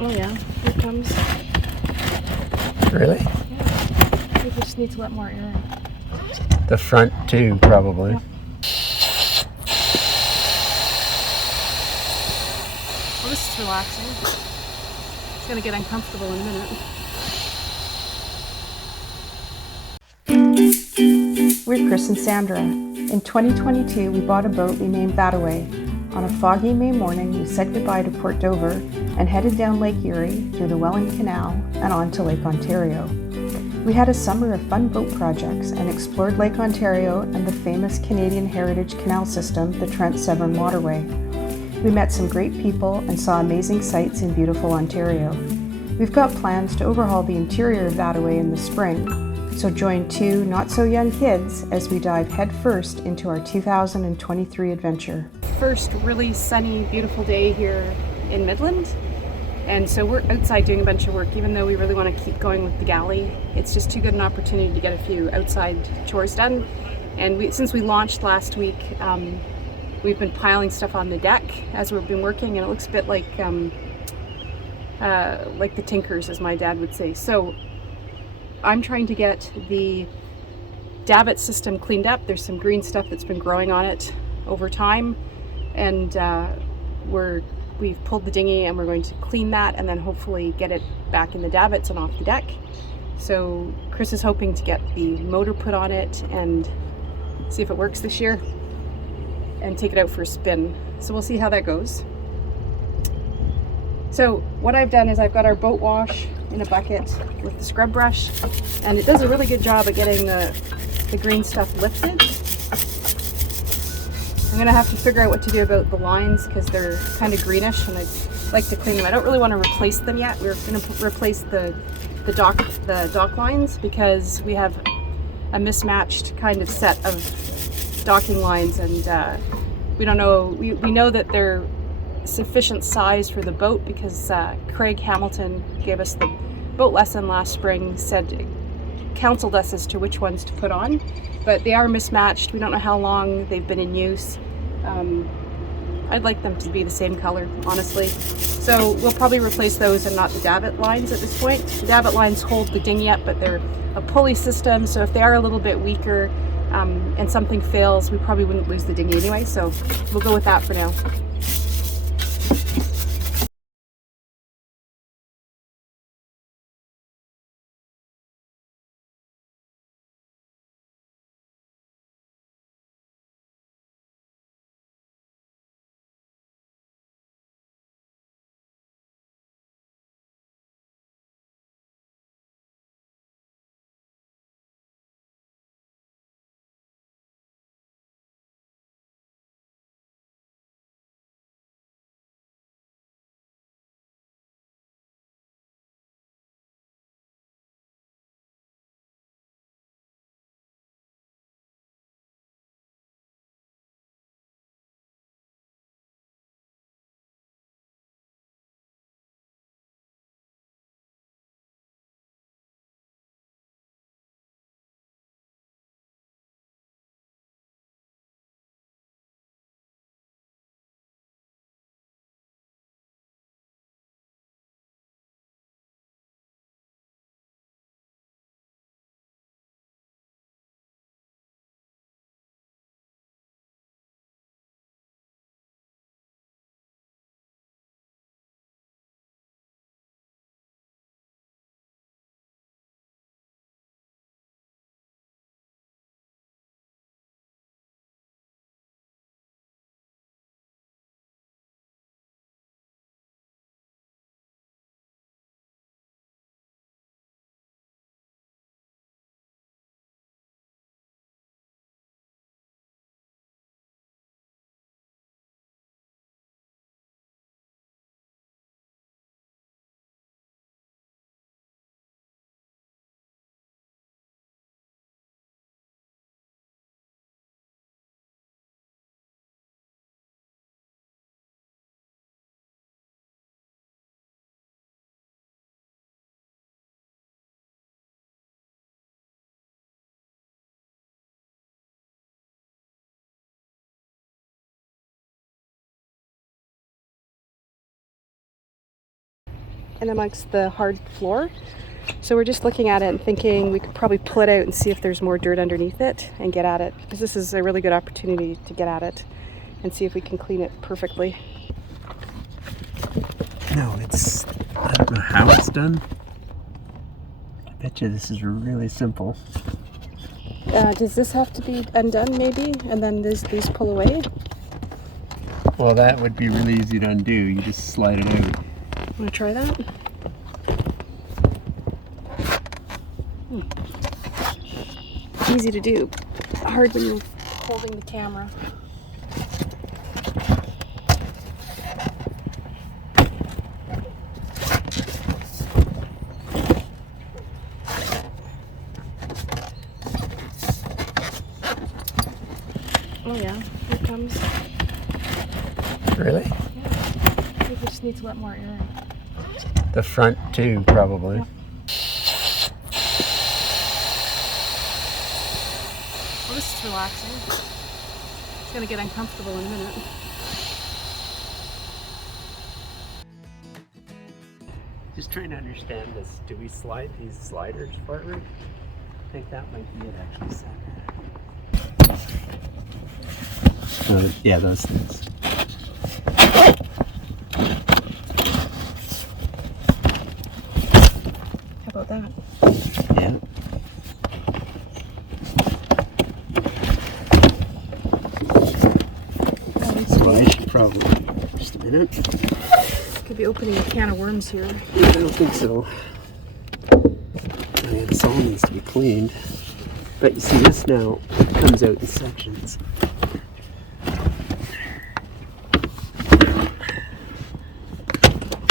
Oh yeah, here it comes. Really? Yeah. We just need to let more air in. The front too, probably. Yep. Well, this is relaxing. It's gonna get uncomfortable in a minute. We're Chris and Sandra. In 2022, we bought a boat we named Beausoleil. On a foggy May morning, we said goodbye to Port Dover and headed down Lake Erie through the Welland Canal and on to Lake Ontario. We had a summer of fun boat projects and explored Lake Ontario and the famous Canadian Heritage Canal System, the Trent Severn Waterway. We met some great people and saw amazing sights in beautiful Ontario. We've got plans to overhaul the interior of Beausoleil in the spring, so join two not-so-young kids as we dive headfirst into our 2023 adventure. First really sunny, beautiful day here in Midland. And so we're outside doing a bunch of work, even though we really want to keep going with the galley. It's just too good an opportunity to get a few outside chores done. And since we launched last week, we've been piling stuff on the deck as we've been working, and it looks a bit like the Tinkers, as my dad would say. So I'm trying to get the davit system cleaned up. There's some green stuff that's been growing on it over time, and we've pulled the dinghy and we're going to clean that and then hopefully get it back in the davits and off the deck. So Chris is hoping to get the motor put on it and see if it works this year and take it out for a spin. So we'll see how that goes. So what I've done is I've got our boat wash in a bucket with the scrub brush, and it does a really good job at getting the green stuff lifted. I'm gonna have to figure out what to do about the lines because they're kind of greenish and I'd like to clean them. I don't really want to replace them yet. We're gonna replace the dock lines because we have a mismatched kind of set of docking lines, and we don't know, we know that they're sufficient size for the boat because Craig Hamilton gave us the boat lesson last spring, counseled us as to which ones to put on, but they are mismatched. We don't know how long they've been in use. I'd like them to be the same color, honestly. So we'll probably replace those and not the davit lines at this point. The davit lines hold the dinghy up, but they're a pulley system, so if they are a little bit weaker and something fails, we probably wouldn't lose the dinghy anyway, so we'll go with that for now. in amongst the hard floor. So we're just looking at it and thinking we could probably pull it out and see if there's more dirt underneath it and get at it, because this is a really good opportunity to get at it and see if we can clean it perfectly. No, I don't know how it's done. I bet you this is really simple. Does this have to be undone maybe, and then these pull away? Well, that would be really easy to undo. You just slide it out. Want to try that? Easy to do. Hard when you're holding the camera. Oh yeah, here it comes. Really? Yeah. It just needs a lot more air in. The front too, probably. Yeah. Well, this is relaxing. It's gonna get uncomfortable in a minute. Just trying to understand this. Do we slide these sliders forward? I think that might be it actually, Sandra. Yeah, those things. How about that? Yeah. Well, I should probably, just a minute. Could be opening a can of worms here. I don't think so. I mean, this all needs to be cleaned. But you see, this now comes out in sections.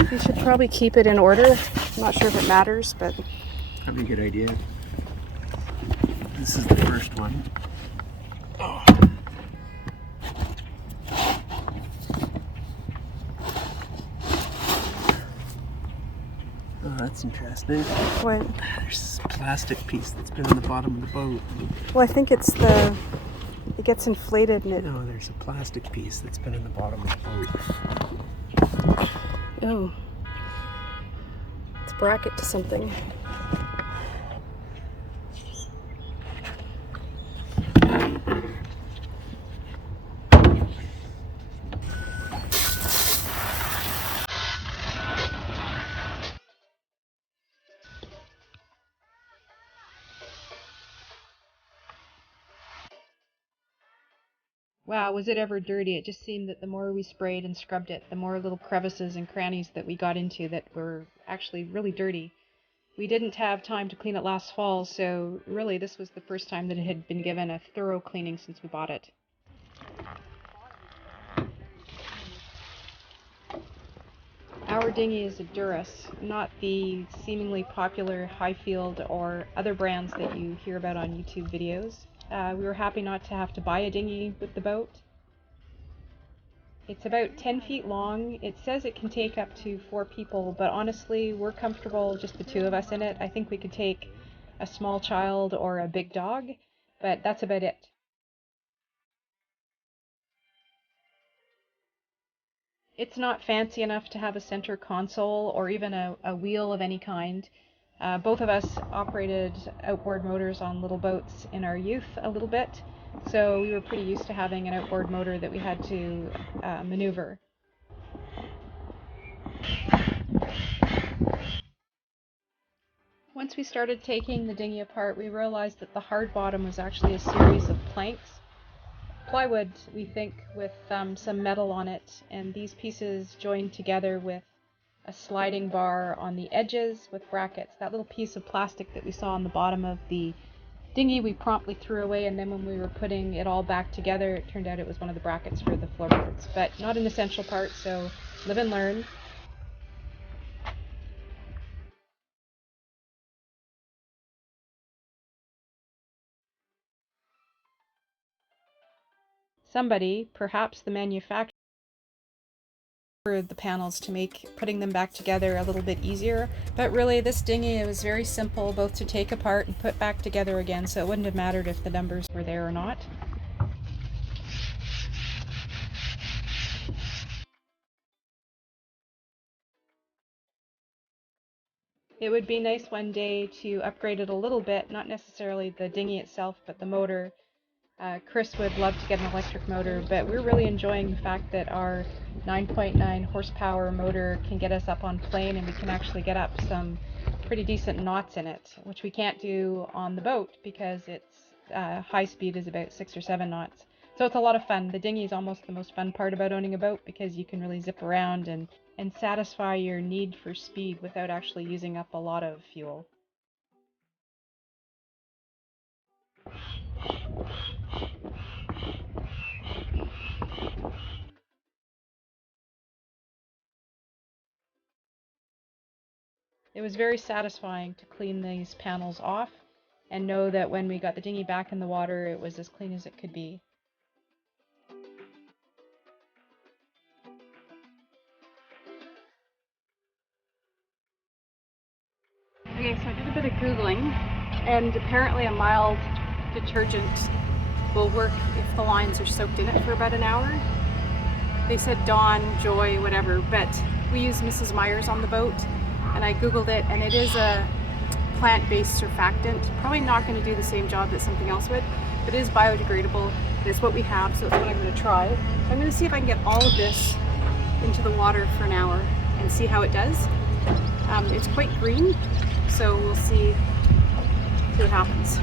We should probably keep it in order. I'm not sure if it matters, but Probably a good idea. This is the first one. Oh. Oh, that's interesting. what? There's this plastic piece that's been on the bottom of the boat. Well, I think it gets inflated and it. No, there's a plastic piece that's been in the bottom of the boat. Oh. It's a bracket to something. Wow, was it ever dirty? It just seemed that the more we sprayed and scrubbed it, the more little crevices and crannies that we got into that were actually really dirty. We didn't have time to clean it last fall, so really this was the first time that it had been given a thorough cleaning since we bought it. Our dinghy is a Duras, not the seemingly popular Highfield or other brands that you hear about on YouTube videos. We were happy not to have to buy a dinghy with the boat. It's about 10 feet long. It says it can take up to 4 people, but honestly, we're comfortable just the 2 of us in it. I think we could take a small child or a big dog, but that's about it. It's not fancy enough to have a center console or even a wheel of any kind. Both of us operated outboard motors on little boats in our youth a little bit, so we were pretty used to having an outboard motor that we had to maneuver. Once we started taking the dinghy apart, we realized that the hard bottom was actually a series of planks. Plywood, we think, with some metal on it, and these pieces joined together with a sliding bar on the edges with brackets. That little piece of plastic that we saw on the bottom of the dinghy we promptly threw away, and then when we were putting it all back together, it turned out it was one of the brackets for the floorboards, but not an essential part, so live and learn. Somebody, perhaps the manufacturer, the panels to make putting them back together a little bit easier, but really this dinghy, it was very simple both to take apart and put back together again, so it wouldn't have mattered if the numbers were there or not. It would be nice one day to upgrade it a little bit, not necessarily the dinghy itself, but the motor. Chris would love to get an electric motor, but we're really enjoying the fact that our 9.9 horsepower motor can get us up on plane, and we can actually get up some pretty decent knots in it, which we can't do on the boat because its high speed is about 6 or 7 knots. So it's a lot of fun. The dinghy is almost the most fun part about owning a boat because you can really zip around and satisfy your need for speed without actually using up a lot of fuel. It was very satisfying to clean these panels off and know that when we got the dinghy back in the water, it was as clean as it could be. Okay, so I did a bit of Googling, and apparently a mild detergent will work if the lines are soaked in it for about an hour. They said Dawn, Joy, whatever, but we use Mrs. Meyer's on the boat, and I Googled it, and it is a plant-based surfactant. Probably not going to do the same job that something else would, but it is biodegradable. It's what we have, so it's what I'm going to try. So I'm going to see if I can get all of this into the water for an hour and see how it does. It's quite green, so we'll see what happens.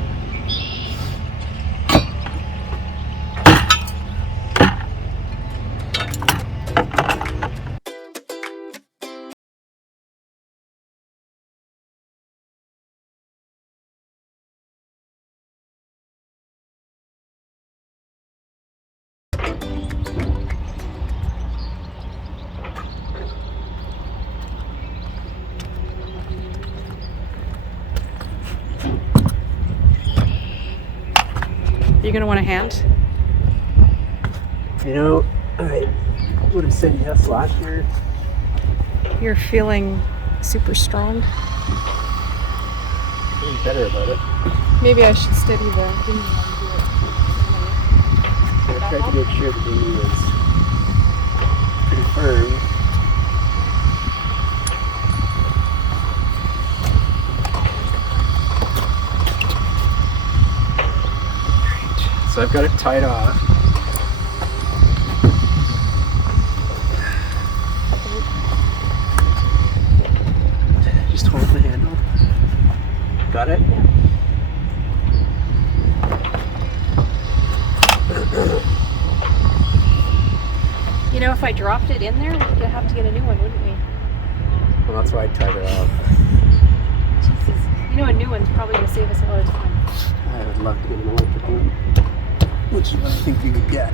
You're gonna want a hand? You know, I would have said yes last year. You're feeling super strong. Feeling better about it. Maybe I should steady the dinghy I tried to make sure the dinghy was pretty firm. So I've got it tied off. Just hold the handle. Got it? Yeah. You know, if I dropped it in there, we'd have to get a new one, wouldn't we? Well, that's why I tied it off. Jesus. You know, a new one's probably going to save us a lot of time. I would love to get an electric one, which is what I think we would get.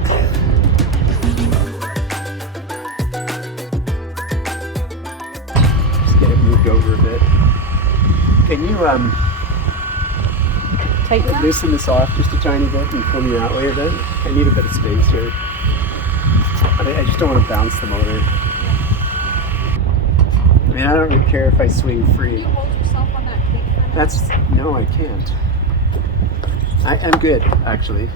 Just get it moved over a bit. Can you loosen this off just a tiny bit and pull me that way a bit? I need a bit of space here. I just don't want to bounce the motor. I mean, I don't really care if I swing free. Can you hold yourself on that cleat for a minute? No, I can't. I'm good, actually.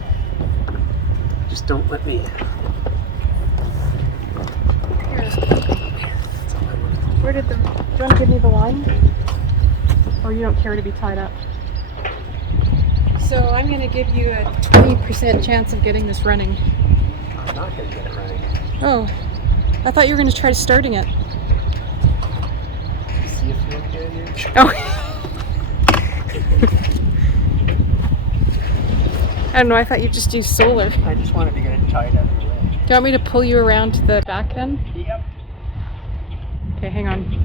Just don't let me. Here. Where did the... Do you want to give me the line? Or you don't care to be tied up? So I'm going to give you a 20% chance of getting this running. I'm not going to get it running. Oh, I thought you were going to try starting it. See if you okay here? Oh. I don't know, I thought you just used solar. I just wanted to get it tied out of the way. Do you want me to pull you around to the back then? Yep. Okay, hang on.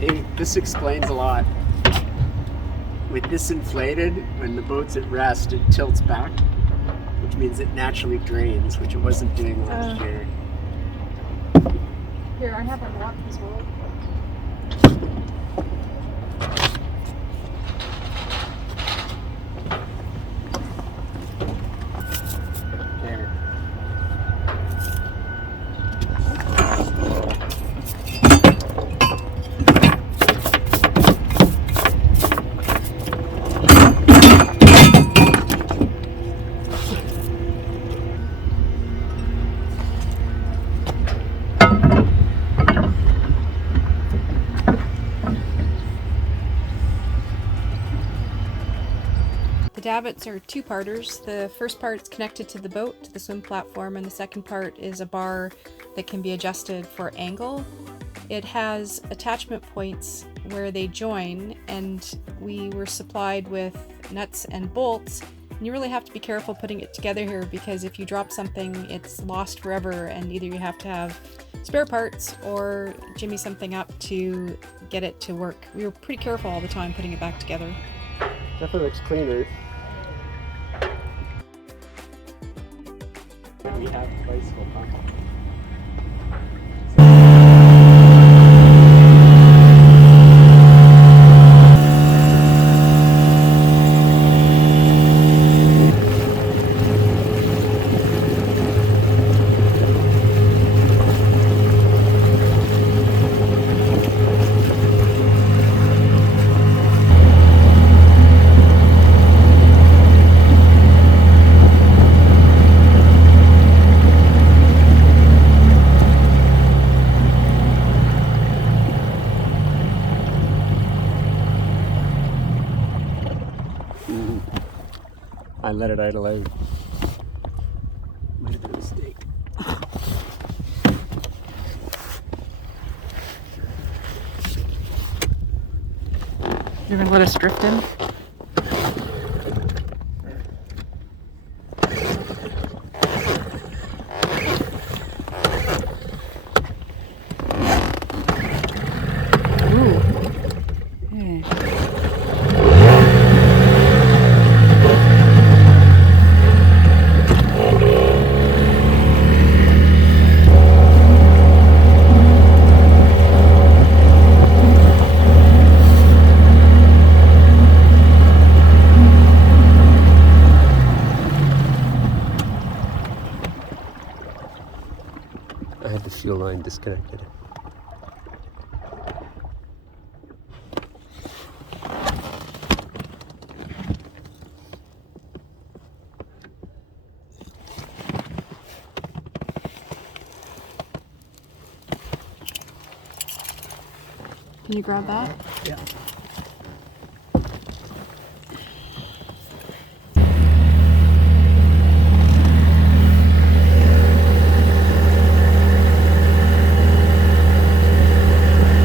Hey, this explains a lot. With this inflated, when the boat's at rest, it tilts back, which means it naturally drains, which it wasn't doing last year. Here, I have a lock as well. There. davits are two-parters. The first part is connected to the boat, to the swim platform, and the second part is a bar that can be adjusted for angle. It has attachment points where they join, and we were supplied with nuts and bolts. And you really have to be careful putting it together here, because if you drop something, it's lost forever, and either you have to have spare parts or jimmy something up to get it to work. We were pretty careful all the time putting it back together. Definitely looks cleaner. We have the bicycle pump. I let it idle out. Might have been a mistake. You're gonna let us drift in? Ooh. Hey. I had the fuel line disconnected. Can you grab that? Yeah.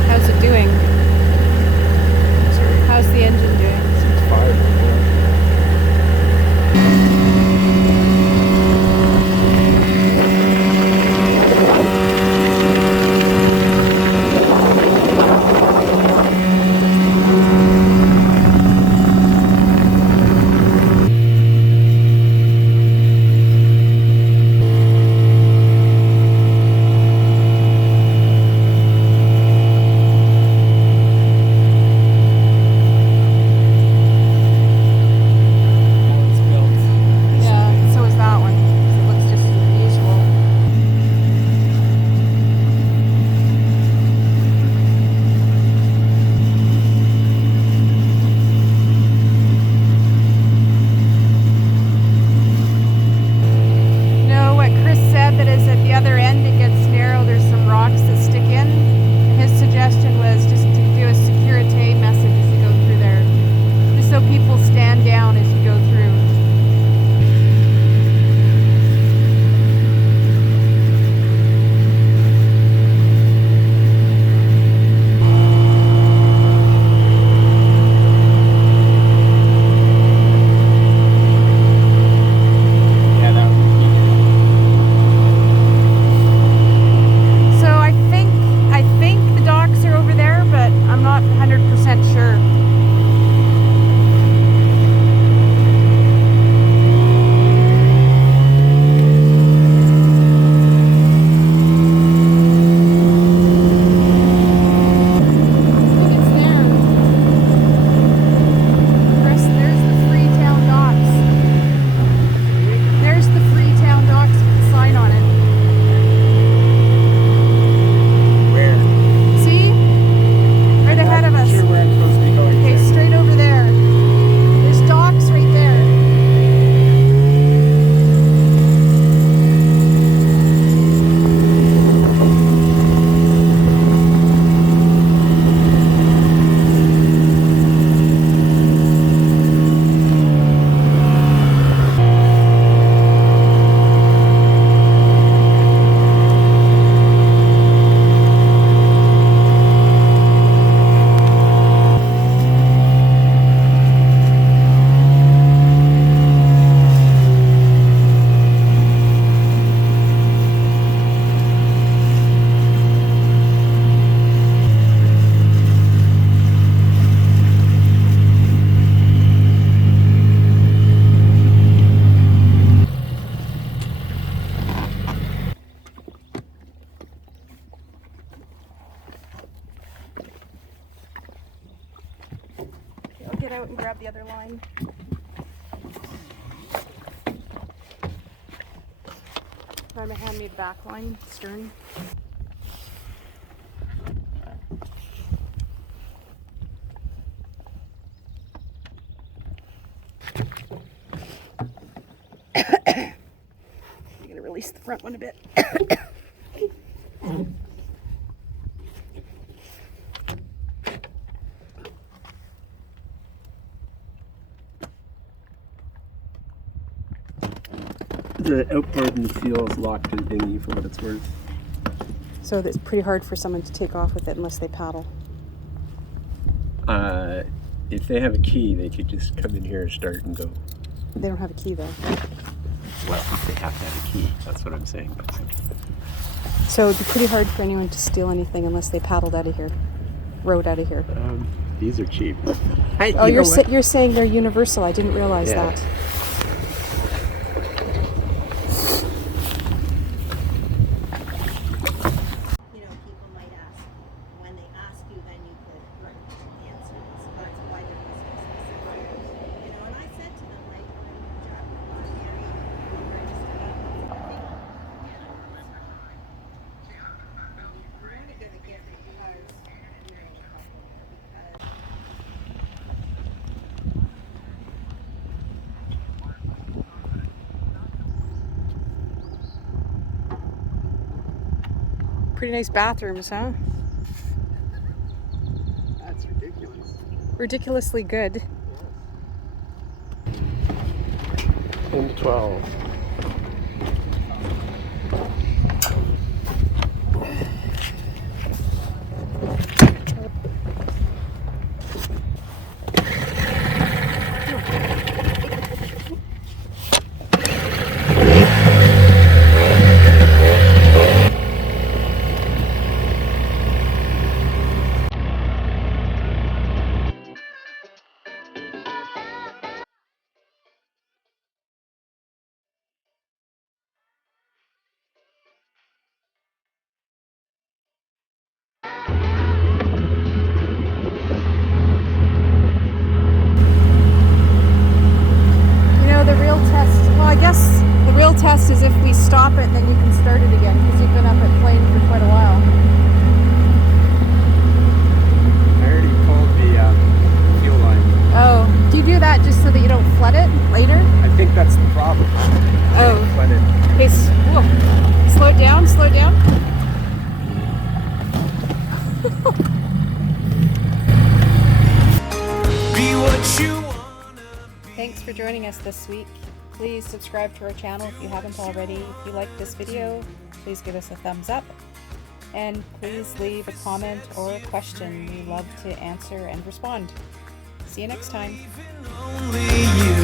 How's it doing? Sorry. How's the engine doing? Seems fired. out and grab the other line. I'm a handmade back line, stern. I'm gonna release the front one a bit. The outboard and the fuel is locked in dinghy for what it's worth. So it's pretty hard for someone to take off with it unless they paddle. If they have a key, they could just come in here and start and go. They don't have a key though. Well, they have to have a key. That's what I'm saying. So it'd be pretty hard for anyone to steal anything unless they paddled out of here, rowed out of here. These are cheap. Oh, you're saying they're universal. I didn't realize that. Pretty nice bathrooms, huh? That's ridiculous. Ridiculously good. 10, 12. The real test is if we stop it, then you can start it again, because you've been up at plane for quite a while. I already pulled the fuel line. Oh, do you do that just so that you don't flood it later? I think that's the problem. Oh. Flood it. Okay, slow it down, slow it down. Be what you wanna be. Thanks for joining us this week. Please subscribe to our channel if you haven't already. If you like this video, please give us a thumbs up. And please leave a comment or a question. We love to answer and respond. See you next time. Only you.